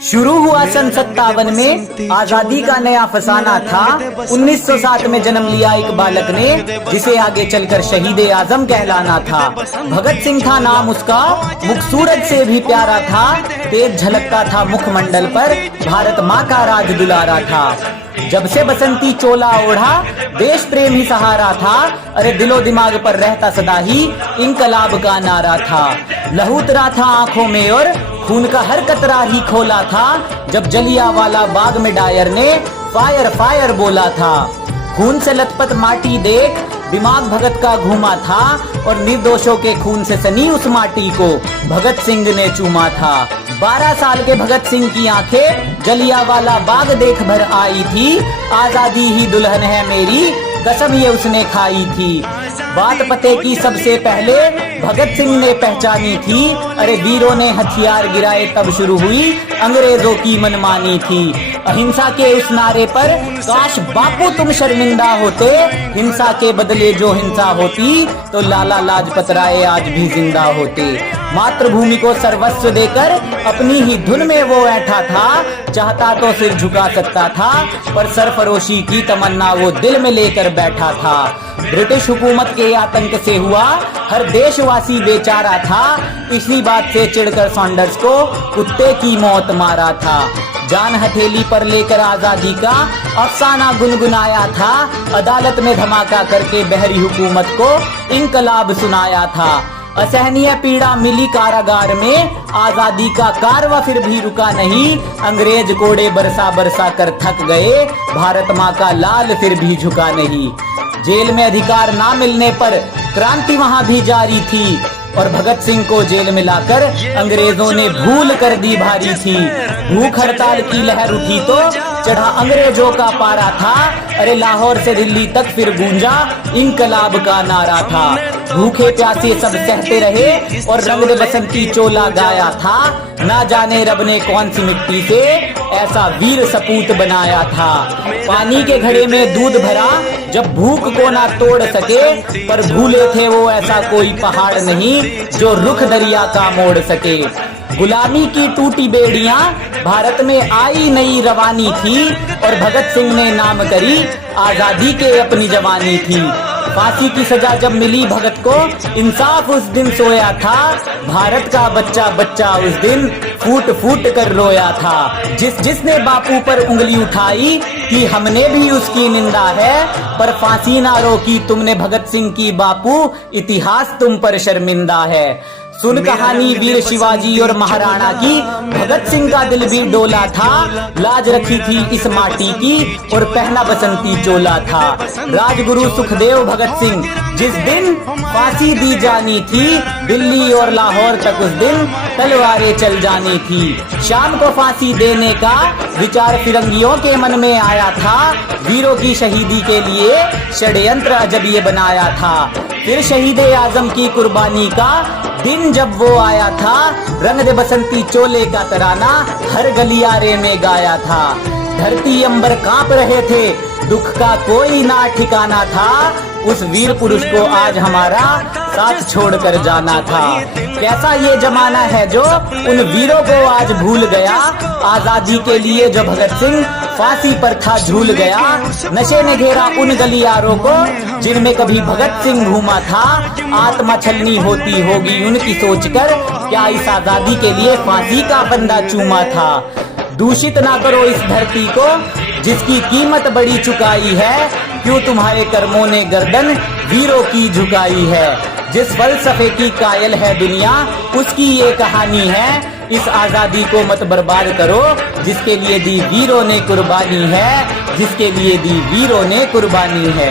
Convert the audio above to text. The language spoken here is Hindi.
शुरू हुआ सन 57 में आजादी का नया फसाना था। 1907 में जन्म लिया एक बालक ने, जिसे आगे चलकर शहीद आजम कहलाना था। भगत सिंह था नाम उसका, मुख सूरज से भी प्यारा था। तेज झलकता था मुखमंडल पर, भारत माँ का राज दुलारा था। जब से बसंती चोला ओढ़ा, देश प्रेम ही सहारा था। अरे दिलो दिमाग पर रहता सदा ही इंकलाब का नारा था। लहू उतरा था आंखों में और खून का हर कतरा ही खोला था। जब जलियांवाला बाग में डायर ने फायर फायर बोला था। खून से लथपथ माटी देख दिमाग भगत का घूमा था, और निर्दोषों के खून से सनी उस माटी को भगत सिंह ने चूमा था। 12 साल के भगत सिंह की आंखें जलियांवाला बाग देख भर आई थी। आजादी ही दुल्हन है मेरी, कसम ये उसने खाई थी। बात पते की सबसे पहले भगत सिंह ने पहचानी थी। अरे वीरों ने हथियार गिराए तब शुरू हुई अंग्रेजों की मनमानी थी। अहिंसा के उस नारे पर काश बापू तुम शर्मिंदा होते। हिंसा के बदले जो हिंसा होती तो लाला लाजपत राय आज भी जिंदा होते। मातृभूमि को सर्वस्व देकर अपनी ही धुन में वो ऐठा था। चाहता तो सिर झुका सकता था, पर सरफरोशी की तमन्ना वो दिल में लेकर बैठा था। ब्रिटिश हुकूमत के आतंक से हुआ हर देशवासी बेचारा था। इसी बात से चिढ़कर सॉन्डर्स को कुत्ते की मौत मारा था। जान हथेली पर लेकर आजादी का अफसाना गुनगुनाया था। अदालत में धमाका करके बहरी हुकूमत को इंकलाब सुनाया था। असहनीय पीड़ा मिली कारागार में, आजादी का कारवा फिर भी रुका नहीं। अंग्रेज कोड़े बरसा बरसा कर थक गए, भारत माँ का लाल फिर भी झुका नहीं। जेल में अधिकार ना मिलने पर क्रांति वहां भी जारी थी, और भगत सिंह को जेल में लाकर अंग्रेजों ने भूल कर दी भारी थी। भूख हड़ताल की लहर उठी तो चढ़ा अंग्रेजों का पारा था। अरे लाहौर से दिल्ली तक फिर गूंजा इंकलाब का नारा था। भूखे प्यासे सब सहते रहे और रंग दे बसंती चोला गाया था। ना जाने रब ने कौन सी मिट्टी से ऐसा वीर सपूत बनाया था। पानी के घड़े में दूध भरा जब भूख को ना तोड़ सके, पर भूले थे वो ऐसा कोई पहाड़ नहीं जो रुख दरिया का मोड़ सके। गुलामी की टूटी बेड़ियां भारत में आई नई रवानी थी, और भगत सिंह ने नाम करी आजादी के अपनी जवानी थी। फांसी की सजा जब मिली भगत को, इंसाफ उस दिन सोया था। भारत का बच्चा बच्चा उस दिन फूट फूट कर रोया था। जिसने बापू पर उंगली उठाई कि हमने भी उसकी निंदा है, पर फांसी ना रोकी तुमने भगत सिंह की बापू, इतिहास तुम पर शर्मिंदा है। सुन कहानी वीर शिवाजी और महाराणा की, भगत सिंह का दिल भी डोला था। लाज रखी थी इस माटी की और पहना बसंती चोला था। राजगुरु सुखदेव भगत सिंह जिस दिन फांसी दी जानी थी, दिल्ली और लाहौर तक उस दिन तलवारें चल जानी थी। शाम को फांसी देने का विचार फिरंगियों के मन में आया था। वीरों की शहीदी के लिए षड्यंत्र अजब ये बनाया था। फिर शहीद आजम की कुर्बानी का दिन जब वो आया था, रंग दे बसंती चोले का तराना हर गलियारे में गाया था। धरती अंबर कांप रहे थे, दुख का कोई ना ठिकाना था। उस वीर पुरुष को आज हमारा साथ छोड़कर जाना था। कैसा ये जमाना है जो उन वीरों को आज भूल गया। आजादी के लिए जो भगत सिंह फांसी पर था झूल गया। नशे ने घेरा उन गलियारों को जिनमें कभी भगत सिंह घूमा था। आत्मा छलनी होती होगी उनकी सोचकर, क्या इस आजादी के लिए फांसी का बंदा चूमा था। दूषित ना करो इस धरती को जिसकी कीमत बड़ी चुकाई है। क्यों तुम्हारे कर्मों ने गर्दन वीरों की झुकाई है। जिस फलसफे की कायल है दुनिया, उसकी ये कहानी है। इस आजादी को मत बर्बाद करो जिसके लिए दी वीरों ने कुर्बानी है, जिसके लिए दी वीरों ने कुर्बानी है।